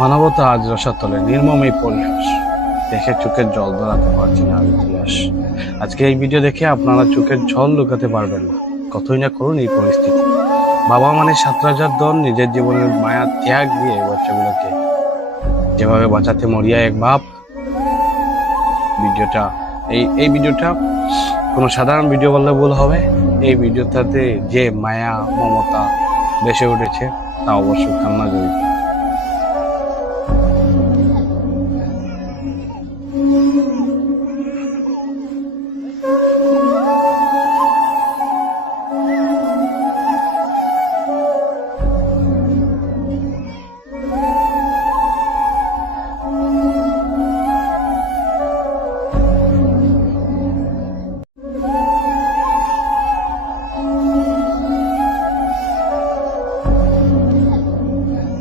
মানবতা আজ রসাতলে, নির্মম এই পরিহাস দেখে চোখের জল ধরাতে পারছি না। ইতিহাস আজকে এই ভিডিও দেখে আপনারা চোখের জল লুকাতে পারবেন না। কতই না করুন এই পরিস্থিতি। বাবা মানে ৭,০০০ দল নিজের জীবনের মায়া ত্যাগ দিয়ে বাচ্চাগুলোকে যেভাবে বাঁচাতে মরিয়া এক বাপ। ভিডিওটা এই ভিডিওটা কোনো সাধারণ ভিডিও বললে ভুল হবে। এই ভিডিওটাতে যে মায়া মমতা ভেসে উঠেছে তা অবশ্যই কান্না জড়িত।